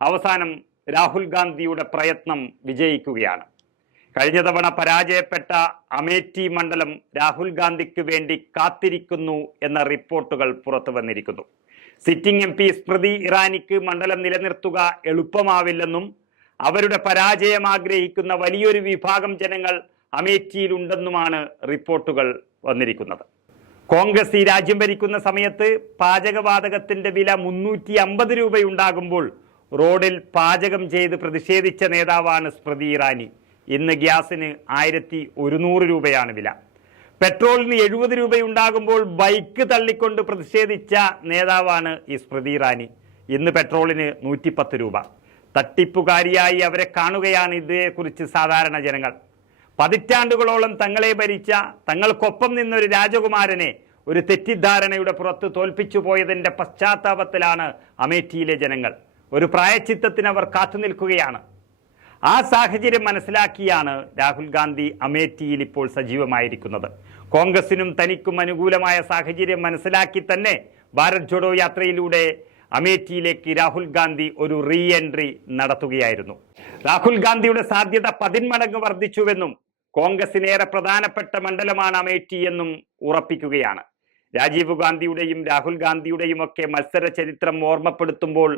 അവസാനം രാഹുൽ ഗാന്ധിയുടെ പ്രയത്നം വിജയിക്കുകയാണ്. കഴിഞ്ഞ തവണ പരാജയപ്പെട്ട അമേഠി മണ്ഡലം രാഹുൽ ഗാന്ധിക്ക് വേണ്ടി കാത്തിരിക്കുന്നു എന്ന റിപ്പോർട്ടുകൾ പുറത്തു വന്നിരിക്കുന്നു. സിറ്റിംഗ് എം പി സ്മൃതി ഇറാനിക്ക് മണ്ഡലം നിലനിർത്തുക എളുപ്പമാവില്ലെന്നും അവരുടെ പരാജയം ആഗ്രഹിക്കുന്ന വലിയൊരു വിഭാഗം ജനങ്ങൾ അമേഠിയിലുണ്ടെന്നുമാണ് റിപ്പോർട്ടുകൾ വന്നിരിക്കുന്നത്. കോൺഗ്രസ് ഈ രാജ്യം ഭരിക്കുന്ന സമയത്ത് പാചകവാതകത്തിന്റെ വില മുന്നൂറ്റി അമ്പത് രൂപയുണ്ടാകുമ്പോൾ റോഡിൽ പാചകം ചെയ്ത് പ്രതിഷേധിച്ച നേതാവാണ് സ്മൃതി ഇറാനി. ഇന്ന് ഗ്യാസിന് ആയിരത്തി ഒരുന്നൂറ് രൂപയാണ് വില. പെട്രോളിന് എഴുപത് രൂപയുണ്ടാകുമ്പോൾ ബൈക്ക് തള്ളിക്കൊണ്ട് പ്രതിഷേധിച്ച നേതാവാണ് ഈ സ്മൃതി ഇറാനി. ഇന്ന് പെട്രോളിന് നൂറ്റിപ്പത്ത് രൂപ. തട്ടിപ്പുകാരിയായി അവരെ കാണുകയാണ് ഇതേക്കുറിച്ച് സാധാരണ ജനങ്ങൾ. പതിറ്റാണ്ടുകളോളം തങ്ങളെ ഭരിച്ച തങ്ങൾക്കൊപ്പം നിന്നൊരു രാജകുമാരനെ ഒരു തെറ്റിദ്ധാരണയുടെ പുറത്ത് തോൽപ്പിച്ചു പോയതിന്റെ പശ്ചാത്താപത്തിലാണ് അമേഠിയിലെ ജനങ്ങൾ. ഒരു പ്രായച്ചിത്തത്തിന് അവർ കാത്തു നിൽക്കുകയാണ്. ആ സാഹചര്യം മനസ്സിലാക്കിയാണ് രാഹുൽ ഗാന്ധി അമേഠിയിൽ ഇപ്പോൾ സജീവമായിരിക്കുന്നത്. കോൺഗ്രസിനും തനിക്കും അനുകൂലമായ സാഹചര്യം മനസ്സിലാക്കി തന്നെ ഭാരത് ജോഡോ യാത്രയിലൂടെ അമേഠിയിലേക്ക് രാഹുൽ ഗാന്ധി ഒരു റീ എൻട്രി നടത്തുകയായിരുന്നു. രാഹുൽ ഗാന്ധിയുടെ സാധ്യത പതിന്മടങ്ങ് വർദ്ധിച്ചുവെന്നും കോൺഗ്രസിനേറെ പ്രധാനപ്പെട്ട മണ്ഡലമാണ് അമേഠി എന്നും ഉറപ്പിക്കുകയാണ്. രാജീവ് ഗാന്ധിയുടെയും രാഹുൽ ഗാന്ധിയുടെയും ഒക്കെ മത്സര ചരിത്രം ഓർമ്മപ്പെടുത്തുമ്പോൾ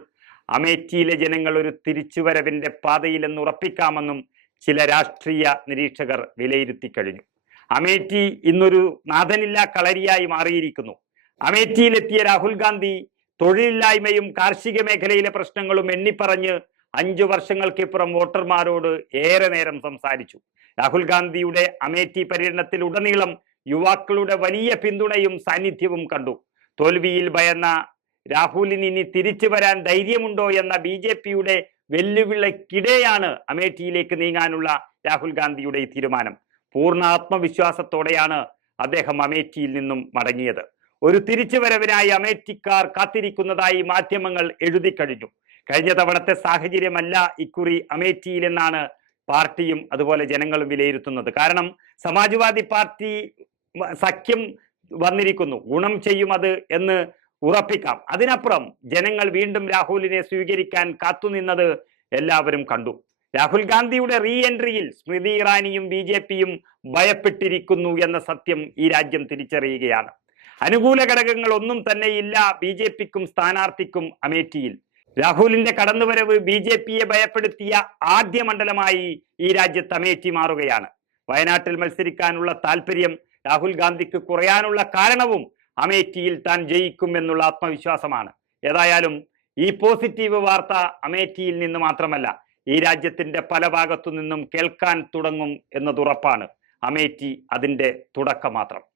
അമേഠിയിലെ ജനങ്ങൾ ഒരു തിരിച്ചുവരവിന്റെ പാതയിലെന്ന് ഉറപ്പിക്കാമെന്നും ചില രാഷ്ട്രീയ നിരീക്ഷകർ വിലയിരുത്തി കഴിഞ്ഞു. അമേഠി ഇന്നൊരു നാഥനില്ലാ കളരിയായി മാറിയിരിക്കുന്നു. അമേഠിയിലെത്തിയ രാഹുൽ ഗാന്ധി തൊഴിലില്ലായ്മയും കാർഷിക മേഖലയിലെ പ്രശ്നങ്ങളും എണ്ണിപ്പറഞ്ഞ് അഞ്ചു വർഷങ്ങൾക്കിപ്പുറം വോട്ടർമാരോട് ഏറെ നേരം സംസാരിച്ചു. രാഹുൽ ഗാന്ധിയുടെ അമേഠി പര്യടനത്തിൽ ഉടനീളം യുവാക്കളുടെ വലിയ പിന്തുണയും സാന്നിധ്യവും കണ്ടു. തോൽവിയിൽ ഭയന്ന രാഹുലിന് ഇനി തിരിച്ചു വരാൻ ധൈര്യമുണ്ടോ എന്ന ബി ജെ പിയുടെ വെല്ലുവിളിക്കിടെയാണ് അമേഠിയിലേക്ക് നീങ്ങാനുള്ള രാഹുൽ ഗാന്ധിയുടെ ഈ തീരുമാനം. പൂർണ ആത്മവിശ്വാസത്തോടെയാണ് അദ്ദേഹം അമേഠിയിൽ നിന്നും മടങ്ങിയത്. ഒരു തിരിച്ചുവരവിനായി അമേഠിക്കാർ കാത്തിരിക്കുന്നതായി മാധ്യമങ്ങൾ എഴുതി കഴിഞ്ഞു. കഴിഞ്ഞ തവണത്തെ സാഹചര്യമല്ല ഇക്കുറി അമേഠിയിൽ എന്നാണ് പാർട്ടിയും അതുപോലെ ജനങ്ങളും വിലയിരുത്തുന്നത്. കാരണം സമാജ്വാദി പാർട്ടി സഖ്യം വന്നിരിക്കുന്നു. ഗുണം ചെയ്യും അത് എന്ന് ഉറപ്പിക്കാം. അതിനപ്പുറം ജനങ്ങൾ വീണ്ടും രാഹുലിനെ സ്വീകരിക്കാൻ കാത്തുനിന്നത് എല്ലാവരും കണ്ടു. രാഹുൽ ഗാന്ധിയുടെ റീ എൻട്രിയിൽ സ്മൃതി ഇറാനിയും ബി ജെ പിയും ഭയപ്പെട്ടിരിക്കുന്നു എന്ന സത്യം ഈ രാജ്യം തിരിച്ചറിയുകയാണ്. അനുകൂല ഘടകങ്ങൾ ഒന്നും തന്നെ ഇല്ല ബി ജെ പിക്കും സ്ഥാനാർത്ഥിക്കും അമേഠിയിൽ. രാഹുലിന്റെ കടന്നുവരവ് ബി ജെ പിയെ ഭയപ്പെടുത്തിയ ആദ്യ മണ്ഡലമായി ഈ രാജ്യത്ത് അമേഠി മാറുകയാണ്. വയനാട്ടിൽ മത്സരിക്കാനുള്ള താല്പര്യം രാഹുൽ ഗാന്ധിക്ക് കുറയാനുള്ള കാരണവും അമേഠിയിൽ താൻ ജയിക്കും എന്നുള്ള ആത്മവിശ്വാസമാണ്. ഏതായാലും ഈ പോസിറ്റീവ് വാർത്ത അമേഠിയിൽ നിന്ന് മാത്രമല്ല ഈ രാജ്യത്തിന്റെ പല ഭാഗത്തു നിന്നും കേൾക്കാൻ തുടങ്ങും എന്നത് ഉറപ്പാണ്. അമേഠി അതിന്റെ തുടക്കം മാത്രം.